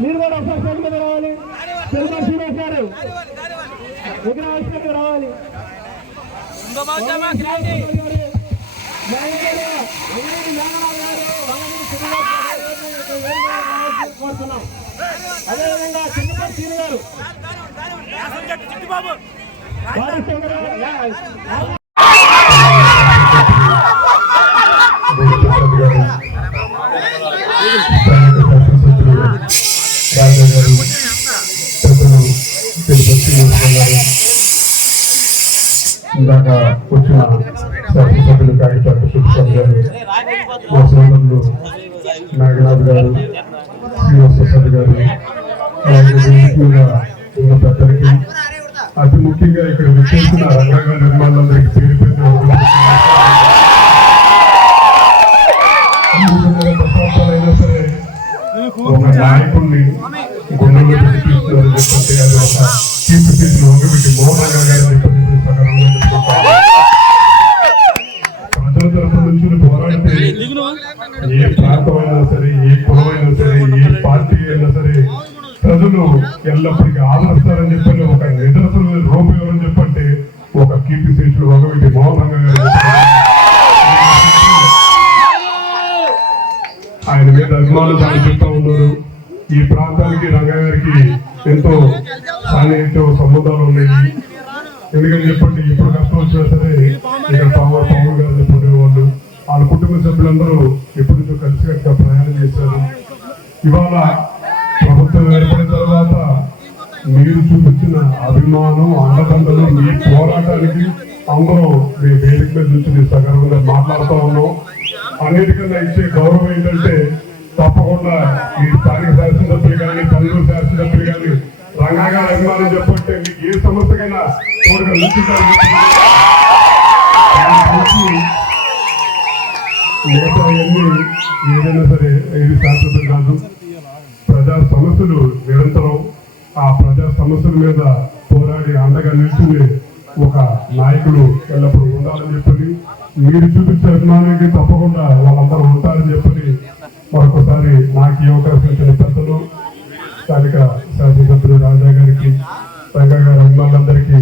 మీరు కూడా ఒకసారి ఫోన్ మీద రావాలి తెలుగు శ్రీనివాస్ గారు ఇక్కడ వచ్చినట్టు రావాలి అదేవిధంగా చంద్రబాబు సీని గారు ఇందాక వచ్చిన శాసనసభ్యులు సుబ్బాబు గారు మా నాగరాజు గారు శ్రీనివాస గారు అలాగే ఉన్న పెద్దలకి అతి ముఖ్యంగా ఇక్కడ విచ్చేసిన రంగంగా నిర్మాణాలందరికీ పేరు పేరు సరే ఒక నాయకుడిని గుండెల్లో పెట్టి తీసుకున్నారని అది ఒక వంగబెట్టి మోహన్ గారు చెప్పండి సకాలంలో ప్రజలు ఎల్లప్పటికీ ఆదరిస్తారని చెప్పని ఒక నిదర్శన రూపం ఎవరని చెప్పంటే ఒక కీర్తి శేషులు ఒకటి మోహన్ గారు చెప్పారు. ఆయన మీద అభిమానులు దాన్ని చెప్తా ఉన్నారు. ఈ ప్రాంతానికి రంగా గారికి ఎంతో సాన్నిహిత్య సంబంధాలు ఉన్నాయి. ఎందుకని చెప్పండి ఇప్పుడు కష్టం వచ్చినా సరే ఇక్కడ పవన్ పవన్ గారు చెప్పే వాళ్ళు వాళ్ళ కుటుంబ సభ్యులందరూ ఎప్పుడు కలిసి కలిసికట్టుగా ప్రయాణం చేశారు. ఇవాళ మీరు చూపించిన అభిమానం అండదండలు మీ పోరాటానికి అందరం మీ వేదిక మీద నుంచి సగర్వంగా మాట్లాడుతూ ఉన్నాం. అన్నిటికన్నా ఇచ్చే గౌరవం ఏంటంటే తప్పకుండా ఈ స్థానిక శాసనసభ్యులు కానీ పల్లెలు శాసనసభ్యులు కానీ రంగాగా అభిమానం చెప్పంటే మీకు ఏ సమస్యకైనా తోడుగా నిల్చుంటారు మిగతా ఏదైనా సరే ఇది శాశ్వతం కాదు ఆ ప్రజా సమస్యల మీద పోరాడి అండగా నిలిచింది ఒక నాయకుడు ఎల్లప్పుడూ ఉండాలని చెప్పని మీరు చూపించే అభిమానానికి తప్పకుండా వాళ్ళందరూ ఉంటారని చెప్పని మరొకసారి నాకు ఈ అవకాశం ఇచ్చిన పెద్దలు స్థానిక శాసనసభ్యులు రాజా గారికి రంగా గారి అభిమానులందరికీ